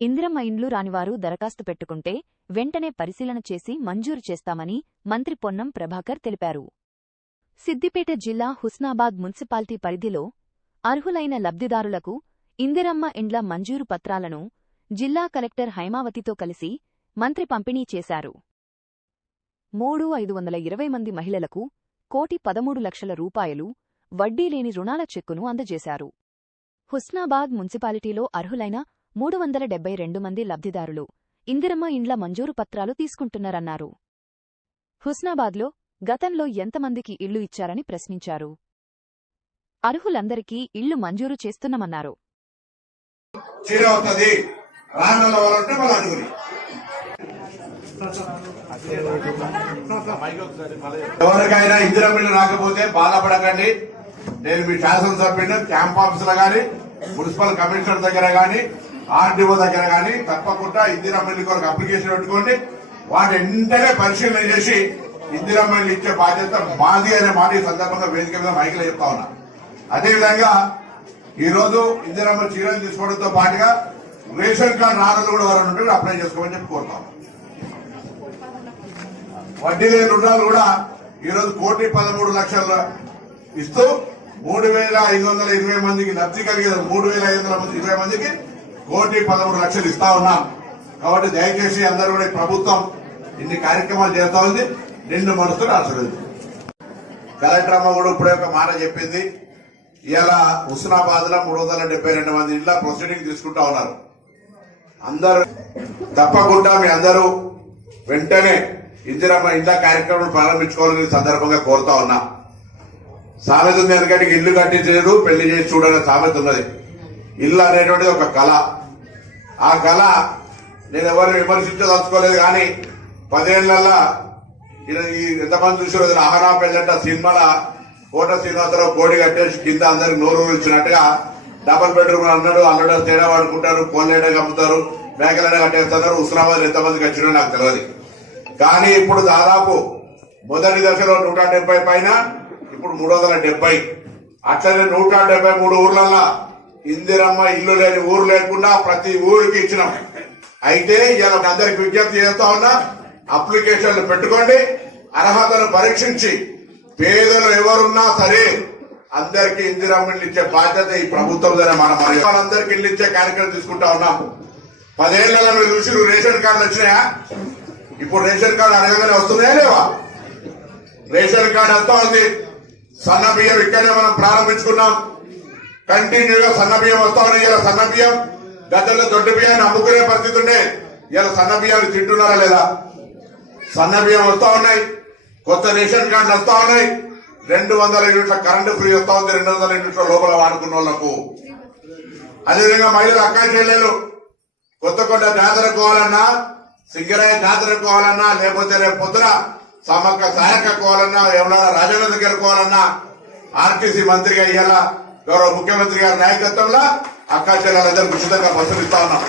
ఇందిరమ్మ ఇండ్లు రానివారు దరఖాస్తు పెట్టుకుంటే వెంటనే పరిశీలన చేసి మంజూరు చేస్తామని మంత్రి పొన్నం ప్రభాకర్ తెలిపారు. సిద్దిపేట జిల్లా హుస్నాబాద్ మున్సిపాలిటీ పరిధిలో అర్హులైన లబ్ధిదారులకు ఇందిరమ్మ ఇండ్ల మంజూరు పత్రాలను జిల్లా కలెక్టర్ హైమావతితో కలిసి మంత్రి పంపిణీ చేశారు. మూడు ఐదు వందల ఇరవై మంది మహిళలకు కోటి పదమూడు లక్షల రూపాయలు వడ్డీ లేని రుణాల చెక్కును అందజేశారు. హుస్నాబాద్ మున్సిపాలిటీలో అర్హులైన మూడు వందల డెబ్బై రెండు మంది లబ్ధిదారులు ఇందిరమ్మ ఇండ్ల మంజూరు పత్రాలు తీసుకుంటున్నారన్నారు. హుస్నాబాద్లో గతంలో ఎంతమందికి ఇళ్ళు ఇచ్చారని ప్రశ్నించారు. అర్హులందరికీ ఇళ్ళు మంజూరు చేస్తున్నామన్నారు. ఎవరికైనా ఇందిరా బిల్లు రాకపోతే బాధపడకండి. నేను మీ శాసనసభ్యుని క్యాంప్ ఆఫీసులో గాని మున్సిపల్ కమిషనర్ దగ్గర గాని ఆర్డీఓ దగ్గర కానీ తప్పకుండా ఇందిరా బిల్లు కొరకు అప్లికేషన్ పెట్టుకోండి. వాటి వెంటనే పరిశీలన చేసి ఇందిరా బిల్లు ఇచ్చే బాధ్యత మాది అనే మాట ఈ సందర్భంగా వేదిక మీద మైకిలో చెప్తా ఉన్నా. అదేవిధంగా ఈరోజు రోజు ఇందిరమ్మ చీరలు తీసుకోవడంతో పాటుగా రేషన్ కార్డు రానలు కూడా ఎవరైనా ఉంటే అప్లై చేసుకోమని చెప్పి కోరుతాం వడ్డీ లేని రుణాలు కూడా ఈరోజు కోటి పదమూడు లక్షల ఇస్తూ మూడు వేల ఐదు వందల ఇరవై మందికి లబ్ధి కలిగేది మూడు వేల ఐదు వందల మంది ఇరవై మందికి కోటి పదమూడు లక్షలు ఇస్తా ఉన్నాం. కాబట్టి దయచేసి అందరూ కూడా ఈ ప్రభుత్వం ఇన్ని కార్యక్రమాలు చేస్తా ఉంది. నిండు మనసులు ఆశీర్వదించు. కలెక్టర్ అమ్మ కూడా ఇప్పుడే ఒక మాట చెప్పింది. ఇవాళ హుస్నాబాద్లో మూడు వందల డెబ్బై రెండు మంది ఇంట్లో ప్రొసీడింగ్ తీసుకుంటా ఉన్నారు. అందరూ తప్పకుండా మీ అందరూ వెంటనే ఇందిరమ్మ ఇంట్లో కార్యక్రమం ప్రారంభించుకోవాలని సందర్భంగా కోరుతా ఉన్నా. సామెత ఉంది ఎందుకంటే ఇల్లు కట్టించలేదు పెళ్ళి చేసి చూడాలని సామెత ఉన్నది. ఇల్లు అనేటువంటి ఒక కళ. ఆ కళ నేను ఎవరిని విమర్శించదలుచుకోలేదు కానీ పదేళ్ళలో ఎంతమంది చూసారో ఇది పెళ్ళంట సినిమాల కోట శ్రీనివాసరావు కోడి కట్టేసి కింద అందరికి నోరు ఇచ్చినట్టుగా డబల్ బెడ్రూమ్ అన్నాడు అల్లడ తేడా వాడుకుంటారు కోళ్ళేడ కమ్ముతారు మేకలేడ కట్టేస్తున్నారు ఉస్మానాబాద్ ఎంతమందికి వచ్చినా నాకు తెలియదు కానీ ఇప్పుడు దాదాపు మొదటి దశలో నూట డెబ్బై పైన ఇప్పుడు మూడు వందల డెబ్బై. అట్లనే నూట డెబ్బై మూడు ఊర్లల్లో ఇందిరమ్మ ఇల్లు లేని ఊరు లేకుండా ప్రతి ఊరికి ఇచ్చినాం. అయితే ఇలా అందరికి విజ్ఞప్తి చేస్తా ఉన్నా అప్లికేషన్లు పెట్టుకోండి అర్హతను పరీక్షించి పేదలు ఎవరున్నా సరే అందరికి ఇందిరమ్మ ఇల్లు ఇచ్చే బాధ్యత ఈ ప్రభుత్వం మనం మన వాళ్ళందరికీ ఇల్లు ఇచ్చే కార్యక్రమం తీసుకుంటా ఉన్నాం. పదేళ్ళలో మీరు చూసి రేషన్ కార్డులు వచ్చినాయా? ఇప్పుడు రేషన్ కార్డు అడగగానే వస్తున్నాయా లేవా? రేషన్ కార్డు వస్తా ఉంది? సన్న బియ్యం ఇక్కడనే మనం ప్రారంభించుకున్నాం. కంటిన్యూగా సన్న బియ్యం వస్తా ఉన్నాయి ఇలా సన్న బియ్యం గతంలో దొడ్డ బియ్యాన్ని అమ్ముకునే పరిస్థితి ఉండే. ఇలా సన్న బియ్యాలు తింటున్నారా లేదా? సన్న బియ్యం వస్తా ఉన్నాయి. కొత్త రేషన్ కార్డులు వస్తా ఉన్నాయి. రెండు వందల యూనిట్ల కరెంటు ఫ్రీ వస్తా ఉంది. రెండు వందల యూనిట్ల లోపల వాడుకున్న వాళ్ళకు. అదేవిధంగా మహిళలు అక్క చెల్లెలు కొత్త కొండ జాతర కోవాలన్నా సింగరాయ జాతర కోవాలన్నా లేకపోతే రేపు పొద్దున సమ్మక్క సహాయక కోవాలన్నా ఎవరైనా రాజన్న దగ్గర కోవాలన్నా ఆర్టీసీ మంత్రిగా ఇయ్యాలా గౌరవ ముఖ్యమంత్రి గారి నాయకత్వంలో అక్కా చెల్లెలందరూ ఉచితంగా బస్సులు ఇస్తా ఉన్నాం.